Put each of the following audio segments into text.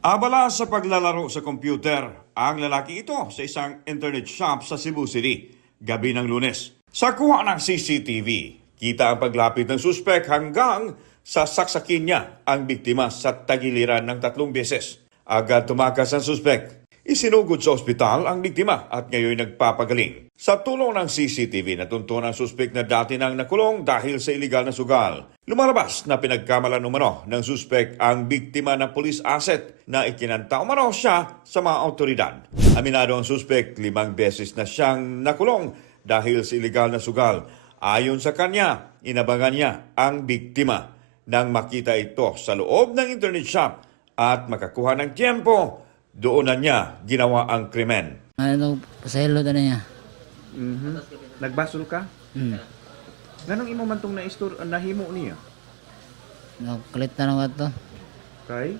Abala sa paglalaro sa computer ang lalaki ito sa isang internet shop sa Cebu City, gabi ng Lunes. Sa kuha ng CCTV, kita ang paglapit ng suspek hanggang sa saksakin niya ang biktima sa tagiliran ng 3 beses. Agad tumakas ang suspek. Isinugod sa ospital ang biktima at ngayon nagpapagaling. Sa tulong ng CCTV, natuntunan ang suspek na dati nang nakulong dahil sa iligal na sugal. Lumalabas na pinagkamalan umano ng suspek ang biktima ng police asset na ikinanta umano siya sa mga otoridad. Aminado ang suspek 5 beses na siyang nakulong dahil sa iligal na sugal. Ayon sa kanya, inabangan niya ang biktima nang makita ito sa loob ng internet shop at makakuha ng tiempo. Doon na niya ginawa ang krimen. Ano, pasahilo na niya. Nagbasol ka? Ganong imo man tong nahimo niya? Nakalit na nga ito. Kay?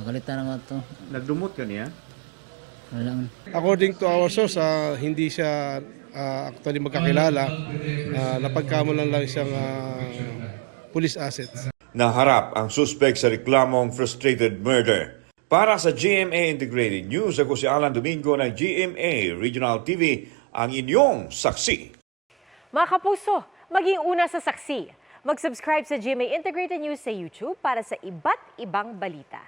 Nakalit na nga ito. Nagdumot ka niya? Wala man. According to our source, hindi siya actually magkakilala. Napagkamulan lang siyang police assets. Naharap ang suspect sa reklamong frustrated murder. Para sa GMA Integrated News, ako si Alan Domingo ng GMA Regional TV, ang inyong saksi. Mga kapuso, maging una sa saksi. Mag-subscribe sa GMA Integrated News sa YouTube para sa iba't ibang balita.